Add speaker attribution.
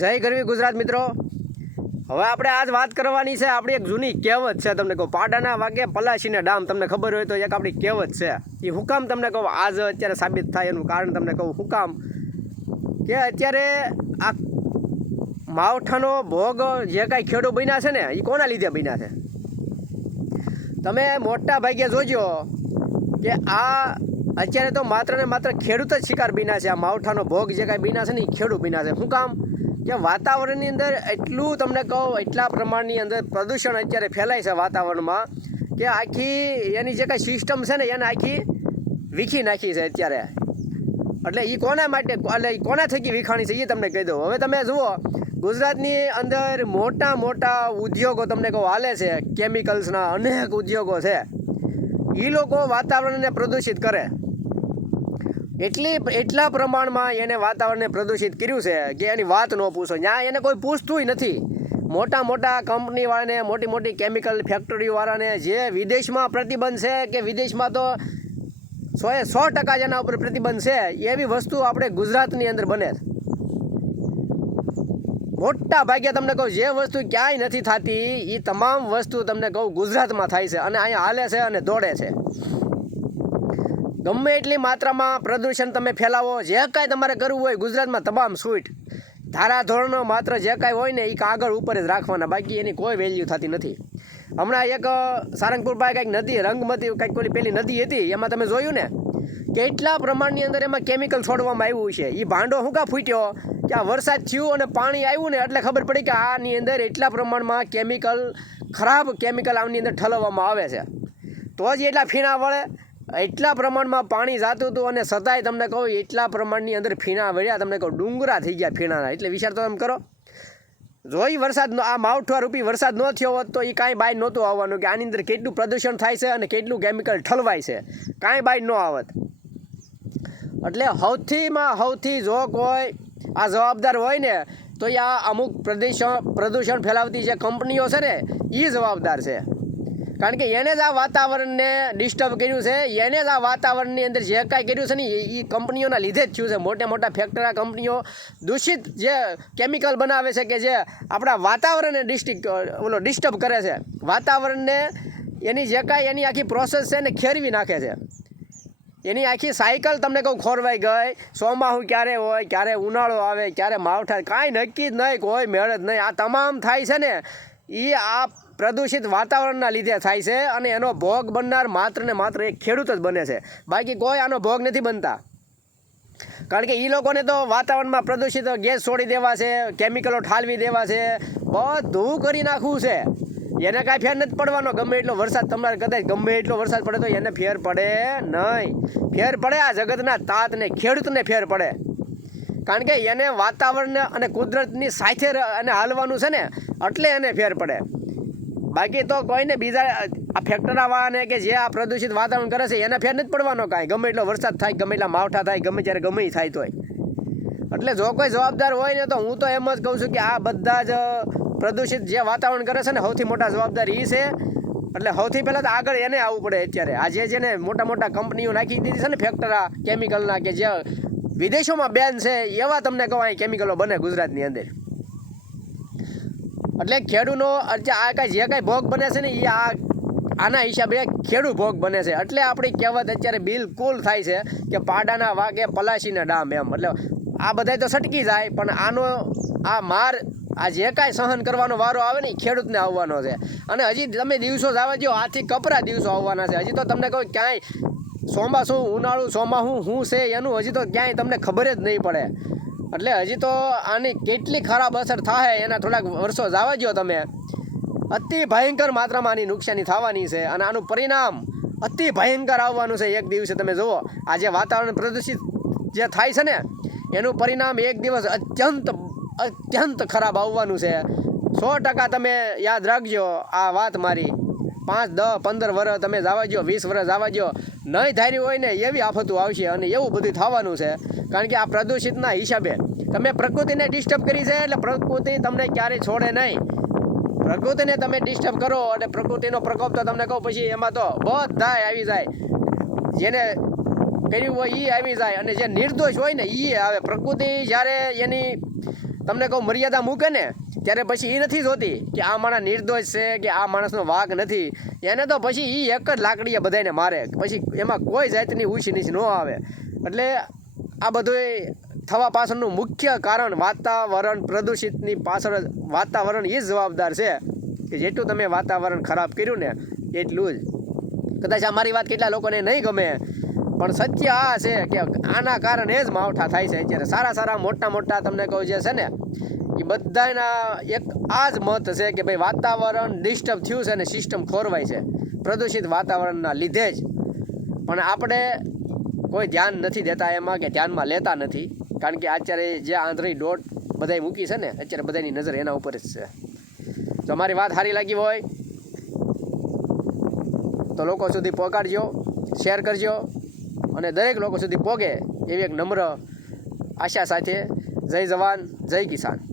Speaker 1: જય ગરવી ગુજરાત મિત્રો. હવે આપણે આજ વાત કરવાની છે આપણી એક જૂની કહેવત છે તમને કહું. પાડાના વાગે પલાશીને ડામ, તમને ખબર હોય તો એક આપણી કહેવત છે. એ હુકામ તમને કહું? આજ અત્યારે સાબિત થાય એનું કારણ તમને કહું. હુકામ કે અત્યારે આ માવઠાનો ભોગ જે કાંઈ ખેડૂ બન્યા છે ને, એ કોના લીધે બન્યા છે? તમે મોટા ભાગે જોજો કે આ અત્યારે તો માત્ર ને માત્ર ખેડૂત જ શિકાર બીના છે. આ માવઠાનો ભોગ જે કાંઈ બીના છે ને, એ ખેડૂત બીના છે. શું કામ? કે વાતાવરણની અંદર એટલું તમને કહું, એટલા પ્રમાણની અંદર પ્રદૂષણ અત્યારે ફેલાય છે વાતાવરણમાં કે આખી એની જે કાંઈ સિસ્ટમ છે ને, એને આખી વીખી નાખી છે અત્યારે. એટલે એ કોના માટે, એટલે કોના થકી વિખાણી છે એ તમને કહી દઉં. હવે તમે જુઓ, ગુજરાતની અંદર મોટા મોટા ઉદ્યોગો તમને કહું, હાલે છે કેમિકલ્સના અનેક ઉદ્યોગો છે. એ લોકો વાતાવરણને પ્રદૂષિત કરે. એટલી એટલા પ્રમાણમાં એને વાતાવરણને પ્રદૂષિત કર્યું છે કે એની વાત ન પૂછો. ત્યાં એને કોઈ પૂછતું નથી. મોટા મોટા કંપનીવાળાને, મોટી મોટી કેમિકલ ફેક્ટરીવાળાને જે વિદેશમાં પ્રતિબંધ છે કે વિદેશમાં તો સો એ સો ટકા જેના ઉપર પ્રતિબંધ છે, એવી વસ્તુ આપણે ગુજરાતની અંદર બને છે. મોટા ભાગે તમને કહું, જે વસ્તુ ક્યાંય નથી થતી એ તમામ વસ્તુ તમને કહું ગુજરાતમાં થાય છે અને અહીંયા હાલે છે અને દોડે છે. ગમે એટલી માત્રામાં પ્રદૂષણ તમે ફેલાવો, જે કાંઈ તમારે કરવું હોય ગુજરાતમાં તમામ છૂટ. ધારાધોરણો માત્ર જે કાંઈ હોય ને, એ કાગળ ઉપર જ રાખવાના, બાકી એની કોઈ વેલ્યુ થતી નથી. હમણાં એક સારંગપુર પાસે કંઈક નદી, રંગમતી કંઈક પેલી પેલી નદી હતી, એમાં તમે જોયું ને? કેટલા પ્રમાણની અંદર એમાં કેમિકલ છોડવામાં આવ્યું છે. એ ભાંડો શું કા ફૂટ્યો? કે આ વરસાદ થયું અને પાણી આવ્યું ને, એટલે ખબર પડી કે આની અંદર એટલા પ્રમાણમાં કેમિકલ ખરાબ કેમિકલ આની અંદર ઠલવવામાં આવે છે. તો જ એટલા ફીણા વળે. એટલા પ્રમાણમાં પાણી જાતું હતું અને છતાંય તમને કહું, એટલા પ્રમાણની અંદર ફીણા વળ્યા. તમને કહું, ડુંગરા થઈ ગયા ફીણાના. એટલે વિચાર તો તમે કરો. જોઈ વરસાદ આ માવઠવા રૂપી વરસાદ ન થયો હોત તો એ કાંઈ બાય નહોતું આવવાનું કે આની અંદર કેટલું પ્રદૂષણ થાય છે અને કેટલું કેમિકલ ઠલવાય છે. કાંઈ બાય ન આવત. એટલે સૌથીમાં સૌથી જો કોઈ આ જવાબદાર હોય ને, તો એ આ અમુક પ્રદૂષણ પ્રદૂષણ ફેલાવતી જે કંપનીઓ છે ને એ જવાબદાર છે. કારણ કે એને જ આ વાતાવરણને ડિસ્ટર્બ કર્યું છે, એને જ આ વાતાવરણની અંદર જે કાંઈ કર્યું છે ને, એ કંપનીઓના લીધે જ થયું છે. મોટા મોટા ફેક્ટરા કંપનીઓ દૂષિત જે કેમિકલ બનાવે છે કે જે આપણા વાતાવરણને ડિસ્ટિક ઓલો ડિસ્ટર્બ કરે છે. વાતાવરણને એની જે કાંઈ એની આખી પ્રોસેસ છે એને ખેરવી નાખે છે. એની આખી સાયકલ તમને કહું, ખોરવાઈ ગઈ. ચોમાસું ક્યારે હોય, ક્યારે ઉનાળો આવે, ક્યારે માવઠા, કાંઈ નક્કી જ નહીં કોઈ મેળ જ નહીં. આ તમામ થાય છે ને એ આ પ્રદૂષિત વાતાવરણના લીધે થાય છે અને એનો ભોગ બનનાર માત્ર ને માત્ર એક ખેડૂત જ બને છે. બાકી કોઈ આનો ભોગ નથી બનતા. કારણ કે એ લોકોને તો વાતાવરણમાં પ્રદૂષિત ગેસ છોડી દેવા છે કેમિકલો ઠાલવી દેવા છે, બધું કરી નાખવું છે. એને કાંઈ ફેર નથી પડવાનો, ગમે એટલો વરસાદ તમારે કદાચ ગમે એટલો વરસાદ પડે તો એને ફેર પડે નહીં. ફેર પડે આ જગતના તાતને ખેડૂતને ફેર પડે. કારણ કે એને વાતાવરણ અને કુદરતની સાથે અને હાલવાનું છે ને, એટલે એને ફેર પડે. બાકી તો કોઈને બીજા, આ ફેક્ટરાવાળાને કે જે આ પ્રદૂષિત વાતાવરણ કરે છે, એને ફેર નથી પડવાનો કાંઈ. ગમે એટલો વરસાદ થાય, ગમે એટલા માવઠા થાય, ગમે ત્યારે ગમે થાય તોય. એટલે જો કોઈ જવાબદાર હોય ને તો હું તો એમ જ કહું છું કે આ બધા જ પ્રદૂષિત જે વાતાવરણ કરે છે ને, સૌથી મોટા જવાબદાર એ છે. એટલે સૌથી પહેલાં તો આગળ એને આવવું પડે અત્યારે. આ જે જેને મોટા મોટા કંપનીઓ નાખી દીધી છે ને ફેક્ટરા કેમિકલના કે જે વિદેશોમાં બેન છે, એવા તમને કહો કેમિકલો બને ગુજરાતની અંદર. એટલે ખેડૂનો જે આ કાંઈ જે કાંઈ ભોગ બને છે ને એ આ આના હિસાબે ખેડૂ ભોગ બને છે. એટલે આપણી કહેવત અત્યારે બિલકુલ થાય છે કે પાડાના વાગે પલાશીના ડામ એમ. એટલે આ બધાય તો સટકી જાય, પણ આનો આ માર, આ જે કાંઈ સહન કરવાનો વારો આવે ને એ ખેડૂતને આવવાનો છે. અને હજી તમે દિવસો જ આવવા જો આથી કપરા દિવસો આવવાના છે. હજી તો તમને કહું ક્યાંય ચોમાસું ઉનાળું ચોમાસું શું છે એનું હજી તો ક્યાંય તમને ખબર જ નહીં પડે. એટલે હજી તો આની કેટલી ખરાબ અસર થાય એના થોડાક વર્ષો જવા દો તમે. અતિ ભયંકર માત્રામાં આની નુકસાની થવાની છે અને આનું પરિણામ અતિ ભયંકર આવવાનું છે એક દિવસે તમે જુઓ. આ જે વાતાવરણ પ્રદૂષિત જે થાય છે ને, એનું પરિણામ એક દિવસ અત્યંત અત્યંત ખરાબ આવવાનું છે. સો ટકા તમે યાદ રાખજો આ વાત મારી. પાંચ, દસ, પંદર વર્ષ તમે જવા દો વીસ વર્ષ જવા દો નહીં ધાર્યું હોય ને એવી આફતો આવશે અને એવું બધું થવાનું છે. કારણ કે આ પ્રદૂષિતના હિસાબે તમે પ્રકૃતિને ડિસ્ટર્બ કરી છે એટલે પ્રકૃતિ તમને ક્યારેય છોડે નહીં. પ્રકૃતિને તમે ડિસ્ટર્બ કરો અને પ્રકૃતિનો પ્રકોપ તો તમને કહું પછી એમાં તો બધા આવી જાય. જેને કર્યું હોય એ આવી જાય અને જે નિર્દોષ હોય ને એ આવે. પ્રકૃતિ જ્યારે એની તમને કહું મર્યાદા મૂકે ને ત્યારે પછી એ નથી જોતી કે આ માણસ નિર્દોષ છે કે આ માણસનો વાઘ નથી. એને તો પછી એ એક જ લાકડીએ બધાને મારે. પછી એમાં કોઈ જાતની ઊંચ નીચ ન આવે. એટલે આ બધું થવા પાછળનું મુખ્ય કારણ વાતાવરણ પ્રદૂષિતની પાછળ વાતાવરણ એ જ જવાબદાર છે. કે જેટલું તમે વાતાવરણ ખરાબ કર્યું ને એટલું જ. કદાચ આ મારી વાત કેટલા લોકોને નહીં ગમે. પણ સત્ય આ છે કે આના કારણે જ માવઠા થાય છે. અત્યારે સારા સારા મોટા મોટા તમને કહું જે છે ને એ બધાના એક આ જ મત છે કે ભાઈ વાતાવરણ ડિસ્ટર્બ થયું છે ને સિસ્ટમ ખોરવાય છે. પ્રદૂષિત વાતાવરણના લીધે જ. પણ આપણે કોઈ ધ્યાન નથી દેતા એમાં કે ધ્યાનમાં લેતા નથી. કારણ કે અત્યારે જે આંધળી ડોટ બધાય મૂકી છે ને, અત્યારે બધાની નજર એના ઉપર જ છે. તો મારી વાત સારી લાગી હોય, તો લોકો સુધી પહોંચાડજો શેર કરજો, અને દરેક લોકો સુધી પહોંચે એવી એક નમ્ર આશા સાથે જય જવાન, જય કિસાન.